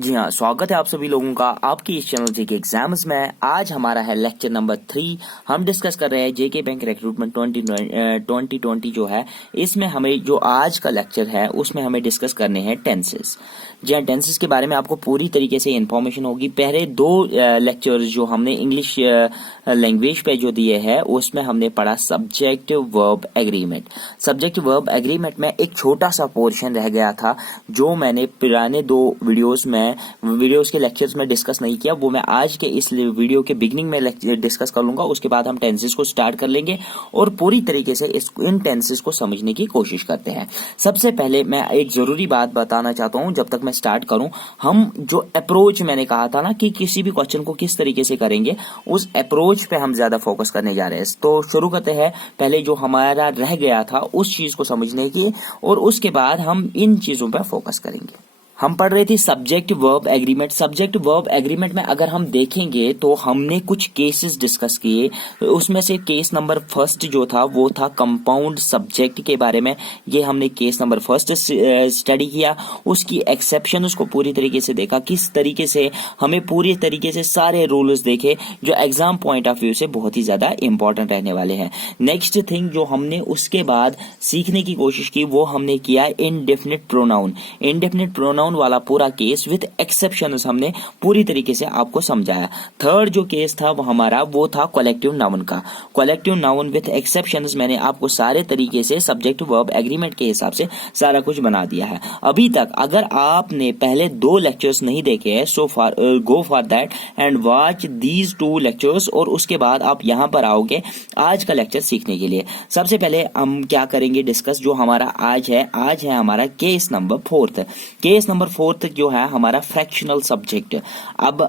जी हाँ, स्वागत है आप सभी लोगों का आपके इस चैनल जेके एग्जाम्स में। आज हमारा है लेक्चर नंबर 3। हम डिस्कस कर रहे हैं जेके बैंक रिक्रूटमेंट 2020 जो है, इसमें हमें जो आज का लेक्चर है उसमें हमें डिस्कस करने हैं टेंसेस। जी हाँ, टेंसेस के बारे में आपको पूरी तरीके से इन्फॉर्मेशन होगी। पहले दो लेक्चर्स जो हमने इंग्लिश लैंग्वेज पे जो दिए हैं उसमें हमने पढ़ा subject verb agreement. Subject verb agreement में एक छोटा सा पोर्शन रह गया था जो मैंने पुराने दो वीडियोस के लेक्चर्स में डिस्कस नहीं किया, वो मैं आज के इस वीडियो के बिगिनिंग में डिस्कस कर लूंगा। उसके बाद हम टेंसेस को स्टार्ट कर लेंगे और पूरी तरीके से इन टेंसेस को समझने की कोशिश करते हैं। सबसे पहले मैं एक जरूरी बात बताना चाहता हूं जब तक मैं स्टार्ट करूं। हम जो अप्रोच मैंने कहा था ना कि किसी भी क्वेश्चन को किस तरीके से करेंगे, उस अप्रोच पे हम ज्यादा फोकस करने जा रहे हैं। तो शुरू करते हैं पहले जो हमारा रह गया था उस चीज को समझने की, और उसके बाद हम इन चीजों पर फोकस करेंगे। हम पढ़ रहे थे subject verb agreement. Subject verb agreement में अगर हम देखेंगे तो हमने कुछ केसेस डिस्कस किए। उसमें से केस नंबर फर्स्ट जो था वो था कंपाउंड सब्जेक्ट के बारे में। ये हमने केस नंबर फर्स्ट स्टडी किया, उसकी एक्सेप्शन उसको पूरी तरीके से देखा, किस तरीके से हमें पूरी तरीके से सारे रूल्स देखे जो एग्जाम पॉइंट ऑफ व्यू से बहुत ही ज्यादा इंपॉर्टेंट रहने वाले हैं। नेक्स्ट थिंग जो हमने उसके बाद सीखने की कोशिश की वो हमने किया इनडेफिनिट प्रोनाउन। इनडेफिनिट प्रोनाउन वाला पूरा केस विद एक्सेप्शंस हमने पूरी तरीके से आपको समझाया। थर्ड जो केस था वो हमारा वो था कलेक्टिव नाउन का। कलेक्टिव नाउन विद एक्सेप्शंस मैंने आपको सारे तरीके से सब्जेक्ट वर्ब एग्रीमेंट के हिसाब से सारा कुछ बना दिया है। अभी तक अगर आपने पहले दो लेक्चर्स नहीं देखे हैं so far go for that and watch these two lectures, और उसके बाद आप यहां पर आओगे आज का लेक्चर सीखने के लिए। सबसे पहले हम क्या करेंगे डिस्कस, जो हमारा आज है हमारा case number fourth. Case number fourth जो है हमारा फ्रैक्शनल सब्जेक्ट। अब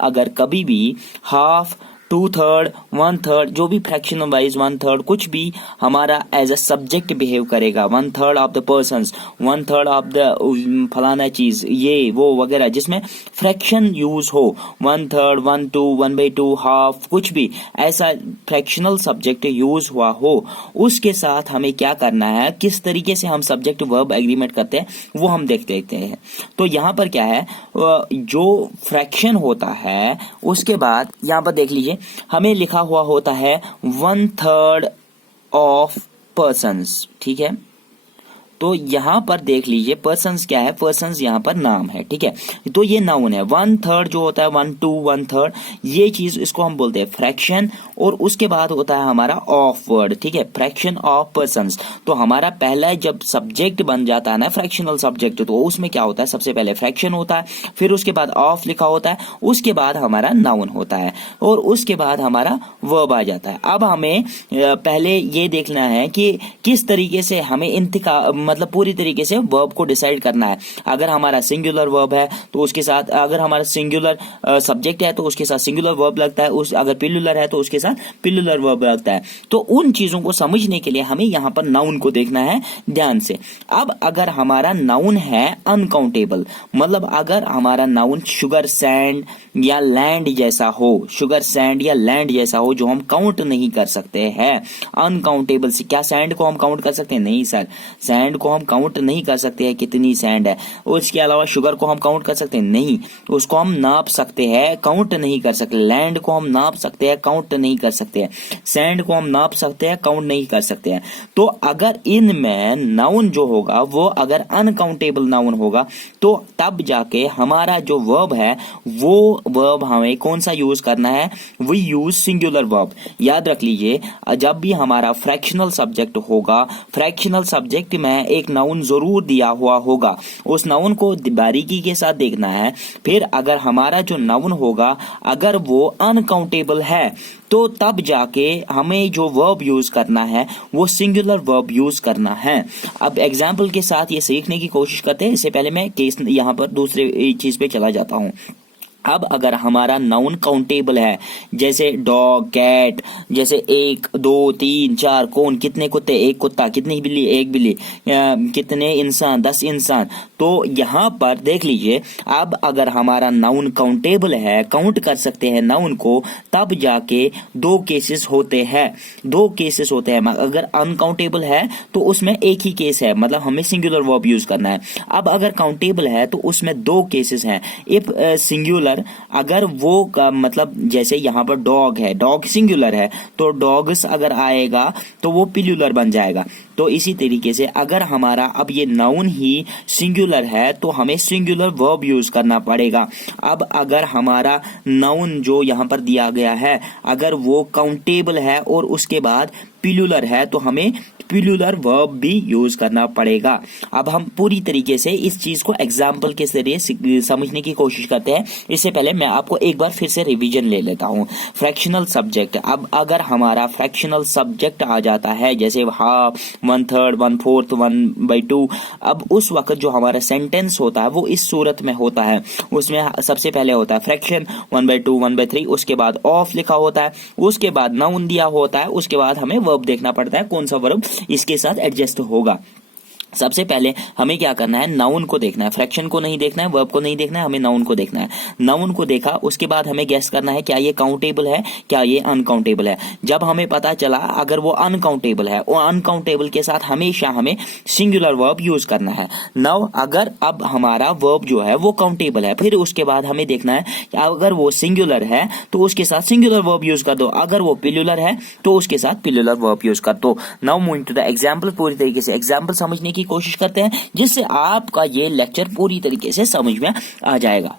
अगर कभी भी हाफ, 2/3, 1/3 जो भी फ्रैक्शन वाइज 1/3 कुछ भी हमारा एज अ सब्जेक्ट बिहेव करेगा, 1/3 of the persons, 1/3 of the फलाना चीज ये वो वगैरह, जिसमें फ्रैक्शन यूज हो 1/3, 1/2, 1/2, हाफ, कुछ भी ऐसा फ्रैक्शनल सब्जेक्ट यूज हुआ हो, उसके साथ हमें क्या करना है, किस तरीके से हम सब्जेक्ट वर्ब एग्रीमेंट करते हैं वो हम देखते हैं। तो यहां पर क्या है, जो फ्रैक्शन होता है उसके बाद यहां पर देख लीजिए हमें लिखा हुआ होता है 1/3 ऑफ पर्सन्स। ठीक है, तो यहां पर देख लीजिए पर्सन्स क्या है, पर्सन्स यहां पर नाम है। ठीक है, तो ये नाउन है। 1/3 जो होता है 1, 2, 1/3 ये चीज इसको हम बोलते हैं फ्रैक्शन, और उसके बाद होता है हमारा ऑफ वर्ड। ठीक है, फ्रैक्शन ऑफ पर्सन्स। तो हमारा पहला जब सब्जेक्ट बन जाता है ना फ्रैक्शनल सब्जेक्ट, तो उसमें क्या होता है, सबसे पहले फ्रैक्शन होता है, फिर उसके बाद ऑफ लिखा होता है, उसके बाद हमारा नाउन होता है, और उसके बाद हमारा वर्ब आ जाता है। अब हमें पहले ये देखना है कि किस तरीके से हमें मतलब पूरी तरीके से वर्ब को डिसाइड करना है। अगर हमारा सिंगुलर वर्ब है तो उसके साथ, अगर हमारा सिंगुलर सब्जेक्ट है तो उसके साथ सिंगुलर वर्ब लगता है, अगर पिलुलर है तो उसके साथ पिलुलर वर्ब लगता है। तो उन चीजों को समझने के लिए हमें यहां पर नाउन को देखना है ध्यान से। अब अगर हमारा नाउन है अनकाउंटेबल, मतलब अगर हमारा नाउन शुगर सैंड या लैंड जैसा हो, शुगर सैंड या लैंड जैसा हो जो हम काउंट नहीं कर सकते हैं, अनकाउंटेबल से, क्या सैंड को हम काउंट कर सकते हैं? नहीं सर, सैंड को हम काउंट नहीं कर सकते हैं कितनी सैंड है। उसके अलावा शुगर को हम काउंट कर सकते हैं? नहीं, उसको हम नाप सकते हैं, काउंट नहीं कर सकते। लैंड को हम नाप सकते हैं, काउंट नहीं कर सकते हैं। सैंड को हम नाप सकते हैं, काउंट नहीं कर सकते हैं। तो अगर इनमें नाउन जो होगा वो अगर अनकाउंटेबल नाउन होगा तो तब जाके हमारा जो वर्ब है वो वर्ब हमें कौन सा यूज करना है, वी यूज सिंगुलर वर्ब। याद रख लीजिए, जब भी हमारा फ्रैक्शनल सब्जेक्ट होगा, फ्रैक्शनल सब्जेक्ट में एक नाउन जरूर दिया हुआ होगा, उस नाउन को बारीकी के साथ देखना है। फिर अगर हमारा जो नाउन होगा अगर वो अनकाउंटेबल है तो तब जाके हमें जो वर्ब यूज करना है वो सिंगुलर वर्ब यूज करना है। अब एग्जाम्पल के साथ ये सीखने की कोशिश करते हैं। इससे पहले मैं केस यहां पर दूसरे चीज पे चला जाता हूं। अब अगर हमारा नाउन काउंटेबल है, जैसे डॉग, कैट, जैसे 1 2 3 4, कौन, कितने कुत्ते, एक कुत्ता, कितनी बिल्ली, एक बिल्ली, कितने इंसान, 10 इंसान, तो यहाँ पर देख लीजिए, अब अगर हमारा नाउन काउंटेबल है, काउंट कर सकते हैं नाउन को, तब जाके 2 केसेस होते हैं, 2 केसेस होते हैं। अगर अनकाउंटेबल है तो उसमें एक ही केस है, मतलब हमें सिंगुलर वर्ब यूज करना है। अब अगर काउंटेबल है तो उसमें 2 केसेस हैं। इफ सिंगुलर, अगर वो मतलब जैसे यहाँ पर डॉग है, डॉग सिंगुलर है, तो डॉग्स अगर आएगा तो वो प्लूरल बन जाएगा। तो इसी तरीके से अगर हमारा अब ये नाउन ही सिंगुलर है तो हमें सिंगुलर वर्ब यूज करना पड़ेगा। अब अगर हमारा नाउन जो यहाँ पर दिया गया है, अगर वो काउंटेबल है और उसके बाद प्लूरल है, तो हमें प्लूरल वर्ब भी यूज करना पड़ेगा। अब हम पूरी तरीके से इस चीज को एग्जाम्पल के जरिए समझने की कोशिश करते हैं। इससे पहले मैं आपको एक बार फिर से रिवीजन ले लेता हूँ। फ्रैक्शनल सब्जेक्ट, अब अगर हमारा फ्रैक्शनल सब्जेक्ट आ जाता है, जैसे हाफ, 1/3, 1/4, 1/2, अब उस वक्त जो हमारा सेंटेंस होता है वो इस सूरत में होता है। उसमें सबसे पहले होता है फ्रैक्शन 1/2, 1/3, उसके बाद ऑफ लिखा होता है, उसके बाद नाउन दिया होता है, उसके बाद हमें वर्ब देखना पड़ता है कौन सा वर्ब इसके साथ एडजस्ट होगा। सबसे पहले हमें क्या करना है, नाउन को देखना है, फ्रैक्शन को नहीं देखना है, वर्ब को नहीं देखना है, हमें नाउन को देखना है। नाउन को देखा, उसके बाद हमें गेस करना है क्या ये काउंटेबल है, क्या ये अनकाउंटेबल है। जब हमें पता चला अगर वो अनकाउंटेबल है, और अनकाउंटेबल के साथ हमेशा हमें सिंगुलर वर्ब यूज करना है। नाउ अगर अब हमारा वर्ब जो है वो काउंटेबल है, फिर उसके बाद हमें देखना है कि अगर वो सिंगुलर है तो उसके साथ सिंगुलर वर्ब यूज कर दो, अगर वो प्लूरल है तो उसके साथ प्लूरल वर्ब यूज कर दो। Now moving to the example, पूरी तरीके से एग्जांपल समझने की कोशिश करते हैं, जिससे आपका ये लेक्चर पूरी तरीके से समझ में आ जाएगा।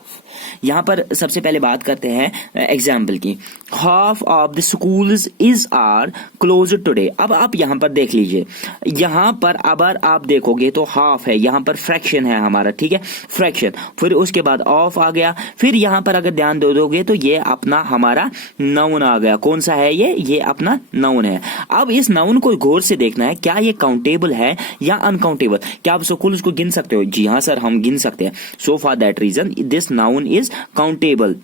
यहाँ पर सबसे पहले बात करते हैं एग्जाम्पल की। Half of the schools is are closed today. अब आप यहाँ पर देख लीजिए, यहाँ पर अगर आप देखोगे तो हाफ है, यहाँ पर फ्रैक्शन है हमारा, ठीक है, फ्रैक्शन, फिर उसके बाद ऑफ आ गया, फिर यहाँ पर अगर ध्यान दे दोगे तो ये अपना हमारा नाउन आ गया। कौन सा है ये अपना नाउन है। अब इस नाउन को गौर से देखना है, क्या ये काउंटेबल है या अनकाउंटेबल। क्या आप स्कूल्स को गिन सकते हो? जी हाँ सर, हम गिन सकते हैं। So for that reason this noun is countable.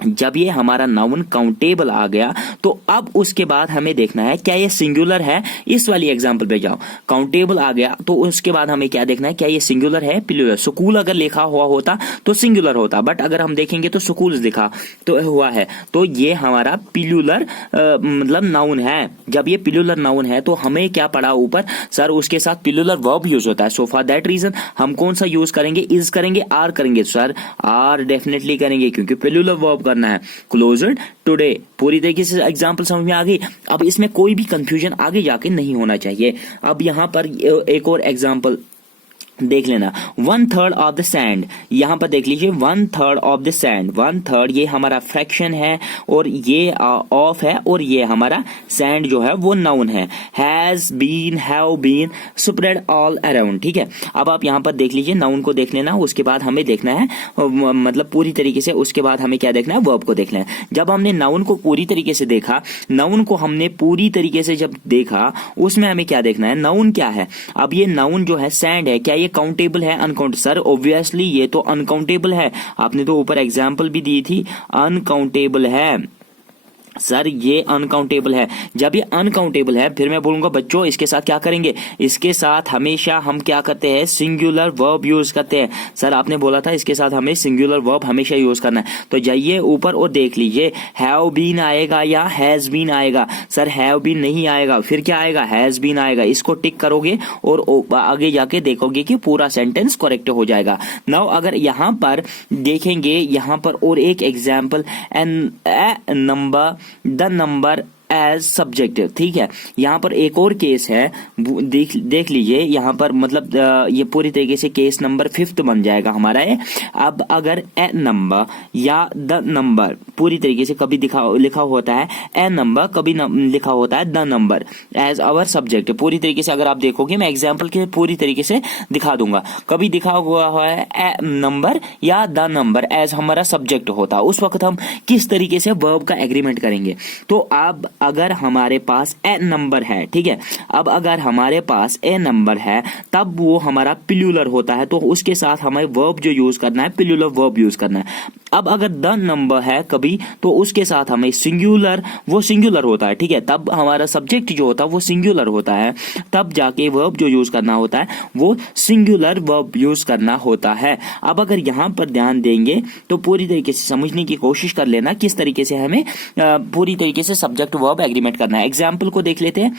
जब ये हमारा नाउन काउंटेबल आ गया तो अब उसके बाद हमें देखना है क्या ये सिंगुलर है। इस वाली एग्जांपल पे जाओ, काउंटेबल आ गया तो उसके बाद हमें क्या देखना है, क्या ये सिंगुलर है प्लूरल। स्कूल अगर लिखा हुआ होता तो सिंगुलर होता, बट अगर हम देखेंगे तो स्कूल्स लिखा तो हुआ है, तो ये हमारा प्लूरल मतलब नाउन है। जब ये प्लूरल नाउन है तो हमें क्या पड़ा ऊपर सर, उसके साथ प्लूरल वर्ब यूज होता है। सो फॉर दैट रीजन हम कौन सा यूज करेंगे, इज करेंगे, आर करेंगे। सर आर डेफिनेटली करेंगे क्योंकि प्लूरल वर्ब करना है। क्लोज्ड टुडे, पूरी तरीके से एग्जांपल समझ में आ गई। अब इसमें कोई भी कंफ्यूजन आगे जाके नहीं होना चाहिए। अब यहां पर एक और एग्जांपल देख लेना, 1/3 ऑफ द सैंड, यहां पर देख लीजिए 1/3 ऑफ द सैंड, 1/3 ये हमारा फ्रैक्शन है और ये ऑफ है और ये हमारा सैंड जो है वो नाउन है। Has been, have been, spread all around, ठीक है। अब आप यहां पर देख लीजिए, नाउन को देख लेना, उसके बाद हमें देखना है मतलब पूरी तरीके से, उसके बाद हमें क्या देखना है, वर्ब को देखना है। जब हमने नाउन को पूरी तरीके से देखा, नाउन को हमने पूरी तरीके से जब देखा, उसमें हमें क्या देखना है, नाउन क्या है। अब ये नाउन जो है सैंड है, क्या ये काउंटेबल है अनकाउंटेबल? सर ऑब्वियसली ये तो अनकाउंटेबल है, आपने तो ऊपर एग्जांपल भी दी थी, अनकाउंटेबल है सर, ये अनकाउंटेबल है। जब ये अनकाउंटेबल है फिर मैं बोलूंगा बच्चों इसके साथ क्या करेंगे, इसके साथ हमेशा हम क्या करते हैं, सिंगुलर वर्ब यूज करते हैं। सर आपने बोला था इसके साथ हमें सिंगुलर वर्ब हमेशा यूज करना है, तो जाइए ऊपर और देख लीजिए, हैव बीन आएगा या हैज बीन आएगा। सर हैव बीन नहीं आएगा, फिर क्या आएगा, हैज बीन आएगा। इसको टिक करोगे और आगे जाके देखोगे कि पूरा सेंटेंस करेक्ट हो जाएगा। नाउ अगर यहां पर देखेंगे, यहां पर और एक example, an number the number as subject, ठीक है। यहाँ पर एक और केस है, देख लीजिए यहाँ पर, मतलब ये पूरी तरीके से केस नंबर 5 बन जाएगा हमारा ये। अब अगर ए नंबर या द नंबर, पूरी तरीके से कभी लिखा होता है ए नंबर, कभी लिखा होता है the number as our subject. पूरी तरीके से अगर आप देखोगे, मैं एग्जाम्पल के पूरी तरीके से दिखा दूंगा, कभी दिखा हुआ है ए नंबर या द नंबर एज हमारा सब्जेक्ट होता, उस वक्त हम किस तरीके से वर्ब का एग्रीमेंट करेंगे। तो अब अगर हमारे पास ए नंबर है, ठीक है, अब अगर हमारे पास ए नंबर है तब वो हमारा पिल्यूलर होता है, तो उसके साथ हमें वर्ब जो यूज करना है पिल्यूलर वर्ब यूज करना है। अब अगर द नंबर है कभी तो उसके साथ हमें सिंगुलर, वो सिंगुलर होता है, ठीक है, तब हमारा सब्जेक्ट जो होता है वो सिंगुलर होता है, तब जाके वर्ब जो यूज करना होता है वो सिंगुलर वर्ब यूज करना होता है। अब अगर यहाँ पर ध्यान देंगे तो पूरी तरीके से समझने की कोशिश कर लेना किस तरीके से हमें पूरी तरीके से सब्जेक्ट वर्ब एग्रीमेंट करना है। एग्जाम्पल को देख लेते हैं,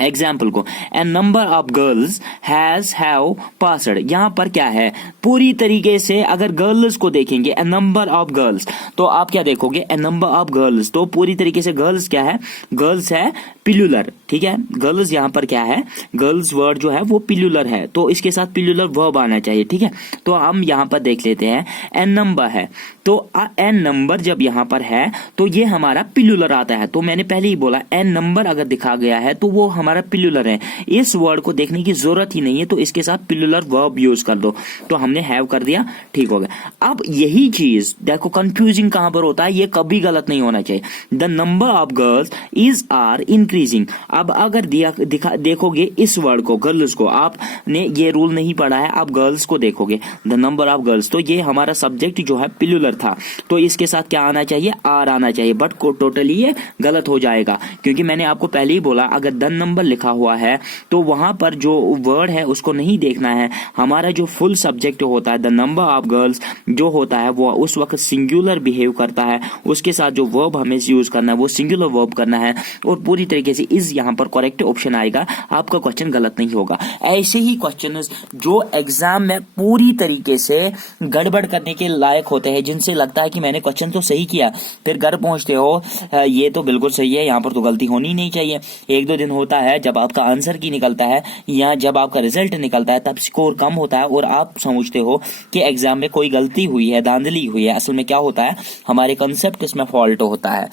एग्जाम्पल को, a number of girls have passed, यहाँ पर क्या है पूरी तरीके से अगर गर्ल्स को देखेंगे ए नंबर ऑफ गर्ल्स तो आप क्या देखोगे ए नंबर ऑफ गर्ल्स, तो पूरी तरीके से गर्ल्स क्या है, गर्ल्स है पिल्यूलर, ठीक है, गर्ल्स यहाँ पर क्या है, गर्ल्स वर्ड जो है वो पिल्यूलर है, तो इसके साथ पिल्यूलर वर्ब आना चाहिए, ठीक है। तो हम यहाँ पर देख लेते हैं एन नंबर है, तो एन नंबर जब यहाँ पर है तो ये हमारा पिल्यूलर आता है, तो मैंने पहले ही बोला एन नंबर अगर दिखा गया है तो वो हमारा पिल्यूलर है, इस वर्ड को देखने की जरूरत ही नहीं है, तो इसके साथ पिल्यूलर वर्ब यूज कर दो, तो हमने हैव कर दिया, ठीक हो गया। अब यही चीज देखो कंफ्यूजिंग कहां पर होता है, ये कभी गलत नहीं होना चाहिए, the number of girls is are increasing. अब अगर देखोगे इस वर्ड को, गर्ल्स को, आपने ये रूल नहीं पढ़ा है, आप गर्ल्स को देखोगे द नंबर ऑफ गर्ल्स, तो ये हमारा सब्जेक्ट जो है पिल्यूलर था, तो इसके साथ क्या आना चाहिए, आर आना चाहिए, बट टोटली ये गलत हो जाएगा, क्योंकि मैंने आपको पहले ही बोला अगर द नंबर लिखा हुआ है तो वहां पर जो वर्ड है उसको नहीं देखना है, हमारा जो फुल सब्जेक्ट होता है द नंबर ऑफ गर्ल्स जो होता है वो उस वक्त सिंगुलर बिहेव करता है, उसके साथ जो वर्ब हमें यूज करना है वो सिंगुलर वर्ब करना है, और पूरी तरीके से इस यहाँ पर करेक्ट ऑप्शन आएगा, आपका क्वेश्चन गलत नहीं होगा। ऐसे ही क्वेश्चन जो एग्जाम में पूरी तरीके से गड़बड़ करने के लायक होते हैं, जिनसे लगता है कि मैंने क्वेश्चन तो सही किया, फिर घर पहुंचते हो ये तो बिल्कुल सही है, यहाँ पर तो गलती होनी नहीं चाहिए। एक दो दिन होता है जब आपका आंसर की निकलता है या जब आपका रिजल्ट निकलता है तब स्कोर कम होता है और आप समझते हो कि एग्जाम में कोई गलती हुई है, धांधली हुई है, असल में क्या होता है हमारे कंसेप्ट इसमें फॉल्ट होता है।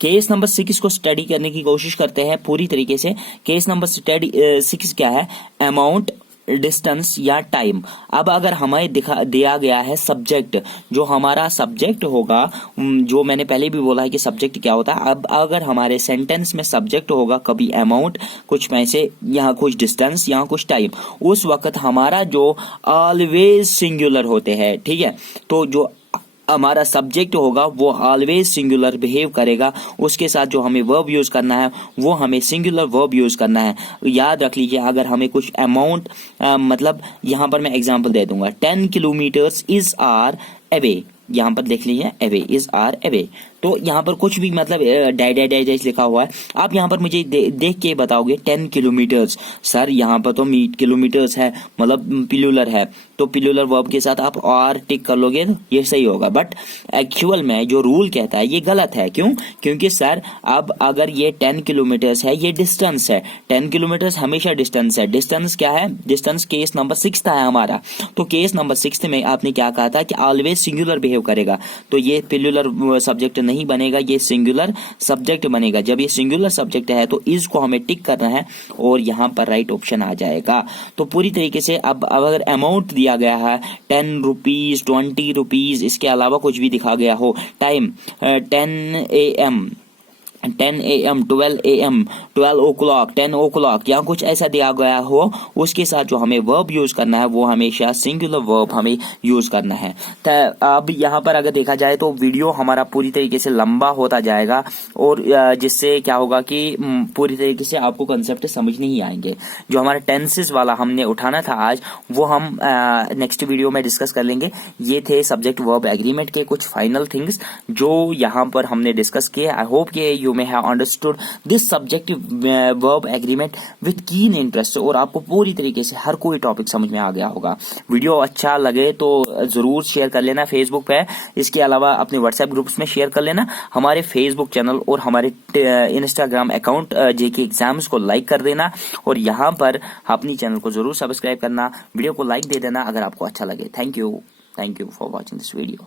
केस नंबर 6 को स्टडी करने की कोशिश करते हैं पूरी तरीके से। केस नंबर 6 क्या है, अमाउंट, डिस्टेंस या टाइम। अब अगर हमें दिया गया है सब्जेक्ट, जो हमारा सब्जेक्ट होगा, जो मैंने पहले भी बोला है कि सब्जेक्ट क्या होता है, अब अगर हमारे सेंटेंस में सब्जेक्ट होगा कभी अमाउंट, कुछ पैसे, यहाँ कुछ डिस्टेंस, यहाँ कुछ टाइम, उस वक्त हमारा जो ऑलवेज सिंगुलर होते हैं, ठीक है, तो जो हमारा सब्जेक्ट होगा वो ऑलवेज सिंगुलर बिहेव करेगा, उसके साथ जो हमें वर्ब यूज करना है वो हमें सिंगुलर वर्ब यूज करना है। याद रख लीजिए अगर हमें कुछ अमाउंट मतलब यहाँ पर मैं एग्जांपल दे दूंगा, 10 किलोमीटर्स इज आर अवे, यहाँ पर देख लीजिए अवे इज आर अवे, तो यहाँ पर कुछ भी मतलब डाइस लिखा हुआ है, आप यहाँ पर मुझे देख के बताओगे 10 किलोमीटर्स, सर यहाँ पर तो किलोमीटर्स है, मतलब पिल्यूलर है, तो पिल्यूलर वर्ब के साथ आप और टिक कर लोगे तो ये सही होगा, बट एक्चुअल में जो रूल कहता है ये गलत है। क्यों? क्योंकि सर अब अगर ये 10 किलोमीटर्स है, ये डिस्टेंस है, 10 किलोमीटर्स हमेशा डिस्टेंस है, डिस्टेंस क्या है, डिस्टेंस केस नंबर 6 था हमारा, तो केस नंबर 6 में आपने क्या कहा था कि ऑलवेज सिंगुलर बिहेव करेगा, तो ये पिल्यूलर सब्जेक्ट नहीं बनेगा, ये सिंगुलर सब्जेक्ट बनेगा। जब ये सिंगुलर सब्जेक्ट है तो इसको हमें टिक करना है और यहाँ पर राइट ऑप्शन आ जाएगा। तो पूरी तरीके से अब अगर अमाउंट दिया गया है 10 रुपीज, 20 रुपीज, इसके अलावा कुछ भी दिखा गया हो, time 10 AM, 10 AM, 12 AM, 12 o'clock, 10 o'clock, या कुछ ऐसा दिया गया हो, उसके साथ जो हमें वर्ब यूज करना है वो हमेशा सिंगुलर वर्ब हमें यूज करना है। अब यहाँ पर अगर देखा जाए तो वीडियो हमारा पूरी तरीके से लंबा होता जाएगा और जिससे क्या होगा कि पूरी तरीके से आपको कंसेप्ट समझ नहीं आएंगे। जो हमारा टेंसेस वाला हमने उठाना था आज, वो हम नेक्स्ट वीडियो में डिस्कस कर लेंगे। ये थे सब्जेक्ट वर्ब एग्रीमेंट के कुछ फाइनल थिंग्स जो यहाँ पर हमने डिस्कस किए। आई होप कि may have understood this subject verb agreement with keen interest, और आपको पूरी तरीके से हर कोई टॉपिक समझ में आ गया होगा। वीडियो अच्छा लगे तो जरूर शेयर कर लेना फेसबुक पे, इसके अलावा अपने व्हाट्सएप ग्रुप्स में शेयर कर लेना, हमारे फेसबुक चैनल और हमारे इंस्टाग्राम अकाउंट जेके एग्जाम्स को लाइक कर देना, और यहाँ पर अपनी चैनल को जरूर सब्सक्राइब करना, वीडियो को लाइक दे देना अगर आपको अच्छा लगे। Thank you for watching this video.